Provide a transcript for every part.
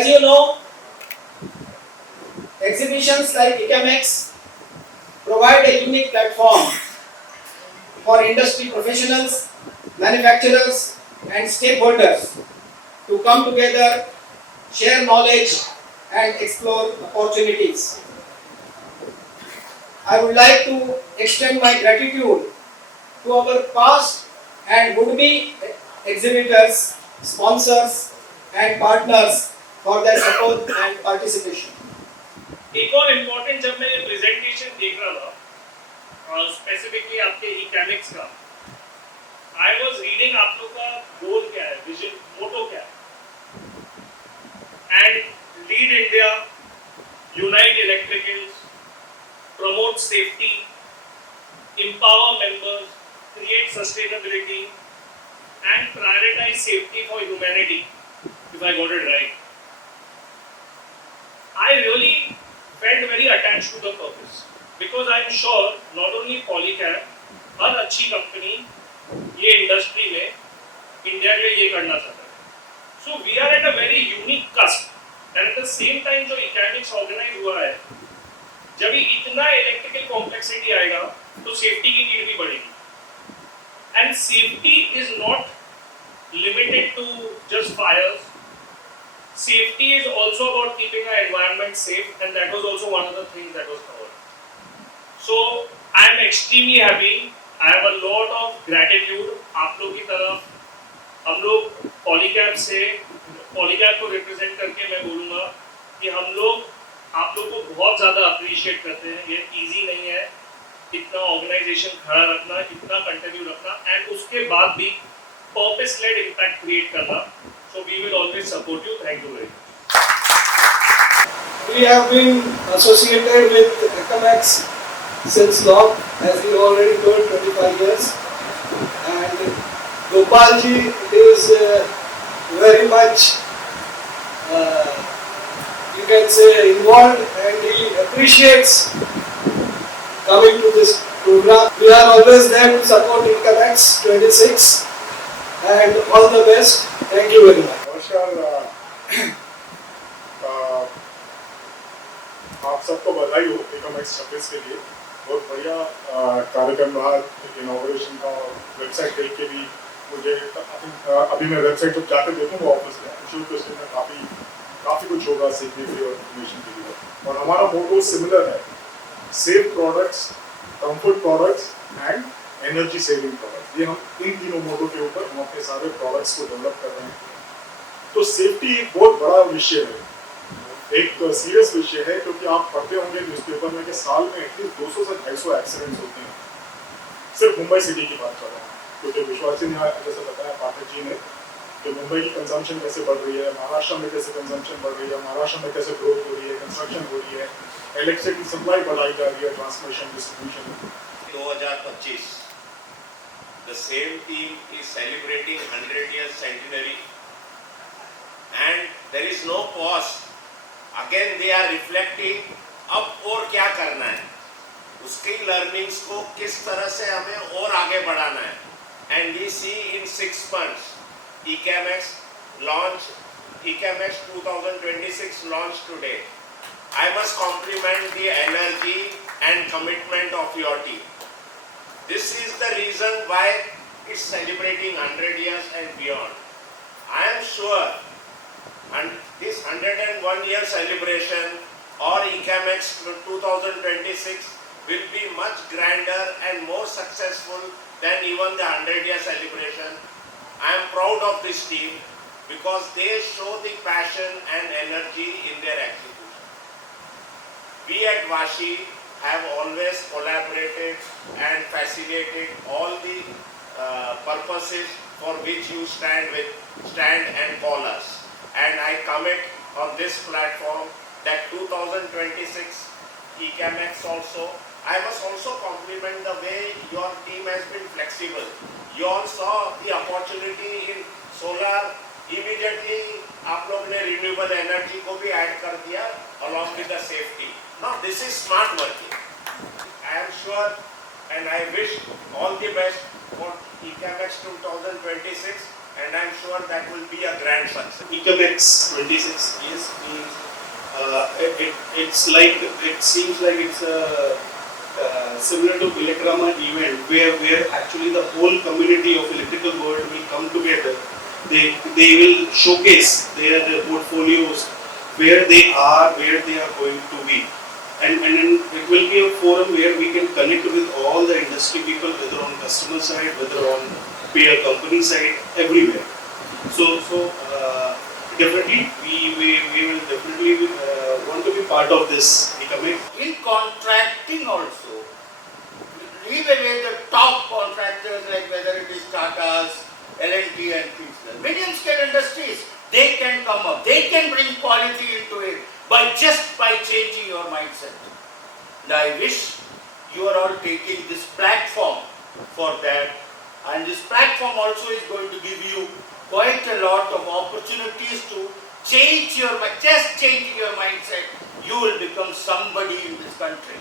As you know, exhibitions like ICAMX provide a unique platform for industry professionals, manufacturers, and stakeholders to come together, share knowledge, and explore opportunities. I would like to extend my gratitude to our past and would-be exhibitors, sponsors, and partners for their support and participation. एक और important जब मैं ये presentation देख रहा था specifically आपके इकैमिक्स का आई वाज रीडिंग आप लोग का गोल क्या है विजन मोटो क्या है and lead India unite electricals promote safety empower members create sustainability and prioritize safety for humanity if I got it right. I really felt very attached to the purpose because I am sure not only Polycab हर अच्छी company ये industry में India के लिए ये करना चाहता है. So we are at a very unique cusp and at the same time जो इकैमिक्स ऑर्गेनाइज हुआ है जब इतना इलेक्ट्रिकल कॉम्प्लेक्सिटी आएगा तो सेफ्टी की नीड भी बढ़ेगी and safety is not limited to just fires. Safety is also about keeping our environment safe, and that was also one of the things that was covered. So I am extremely happy. I have a lot of gratitude. आप लोग की तरफ हम लोग Polycab से Polycab को represent करके मैं बोलूँगा कि हम लोग आप लोग को बहुत ज़्यादा appreciate करते हैं. ये easy नहीं है इतना organization खड़ा रखना, इतना continue रखना, and उसके बाद भी purpose-led impact create करना. So we will always support you. Thank you very much. We have been associated with ICAMX since long, as you already told, 25 years. And Gopalji is very much, you can say, involved, and he appreciates coming to this program. We are always there to support ICAMX 26, and all the best. Thank you very much. नमस्कार, आप सबको बधाई हो ICAMX 26 के लिए. बहुत बढ़िया कार्यक्रम रहा. इनॉग्रेशन का वेबसाइट देख के भी मुझे अभी मैं वेबसाइट जब जाकर देखूंगा ऑफिस में काफ़ी कुछ होगा सीखने के लिए और इन्फॉर्मेशन के लिए. और हमारा मोटो सिमिलर है, safe products, comfort products and energy saving products. ये हम इन तीनों मोटो के ऊपर हम अपने सारे प्रोडक्ट्स को डेवलप कर रहे हैं. तो सेफ्टी एक बहुत बड़ा विषय है, एक सीरियस विषय है, क्योंकि आप पढ़ते होंगे न्यूज़पेपर में कि साल में एटलीस्ट 200 से 250 एक्सीडेंट्स होते हैं. सिर्फ मुंबई सिटी की बात कर रहा हूँ, क्योंकि विश्वास ने जैसे बताया पाठक जी ने कि मुंबई की कंजम्पशन कैसे बढ़ रही है, महाराष्ट्र में कैसे कंजम्पशन बढ़ रही है, महाराष्ट्र में कैसे ग्रोथ हो रही है, कंस्ट्रक्शन हो रही है, इलेक्ट्रिसिटी सप्लाई बढ़ाई जा रही है, transmission distribution. 2025 the same team is celebrating 100 years centenary and there is no pause. Again they are reflecting अब और क्या करना है, उसकी learnings को किस तरह से हमें और आगे बढ़ाना है. And we see in 6 months ICAMX 2026 launch today. I must compliment the energy and commitment of your team. This is the reason why it's celebrating 100 years and beyond. I am sure and this 101 year celebration or ICAMX 2026 will be much grander and more successful than even the 100 year celebration. I am proud of this team because they show the passion and energy in their execution. We at Vashi have always collaborated and facilitated all the purposes for which you stand and call us. And I commit on this platform that 2026 ICAMX also, I must also compliment the way your team has been flexible. You all saw the opportunity in solar, immediately आप लोग ने renewable energy को भी add कर दिया along with the safety. Now this is smart working. I am sure and I wish all the best for ICAMX 2026 and I'm sure that will be a grand success. Ecomex 26, yes, means it's like, it seems like it's similar to Electrama event where actually the whole community of electrical world will come together. They will showcase their portfolios, where they are going to be. And then it will be a forum where we can connect with all the industry people, whether on customer side, whether on peer company side, everywhere. So definitely we will definitely want to be part of this economic. In contracting also, leave away the top contractors like whether it is Tata's, L&T and things like that. Medium scale industries, they can come up, they can bring quality into it just by changing your mindset. And I wish you are all taking this platform for that, and this platform also is going to give you quite a lot of opportunities to change just changing your mindset, you will become somebody in this country.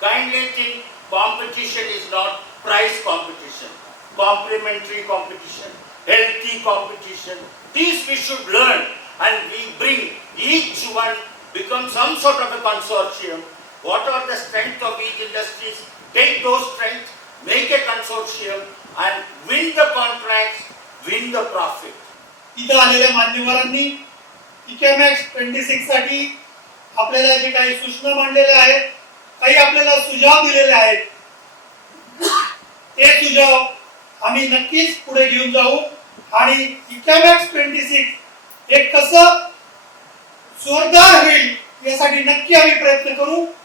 Kindly think competition is not price competition, complementary competition, healthy competition. These we should learn, and we bring each one become some sort of a consortium. What are the strengths of each industries? Take those strengths, make a consortium and win the contracts, win the profit. इथं आलेल्या मान्यवरांनी इकॅमॅक्स 26 साठी आपल्याला जे काही सूचना मांडलेल्या आहेत, काही आपल्याला सुझाव दिलेले आहेत, ते सुझाव आम्ही नक्कीच पुढे घेऊन जाऊ आणि इकॅमॅक्स 26 हे कसं जोरदार होईल यासाठी नक्की आम्ही प्रयत्न करू.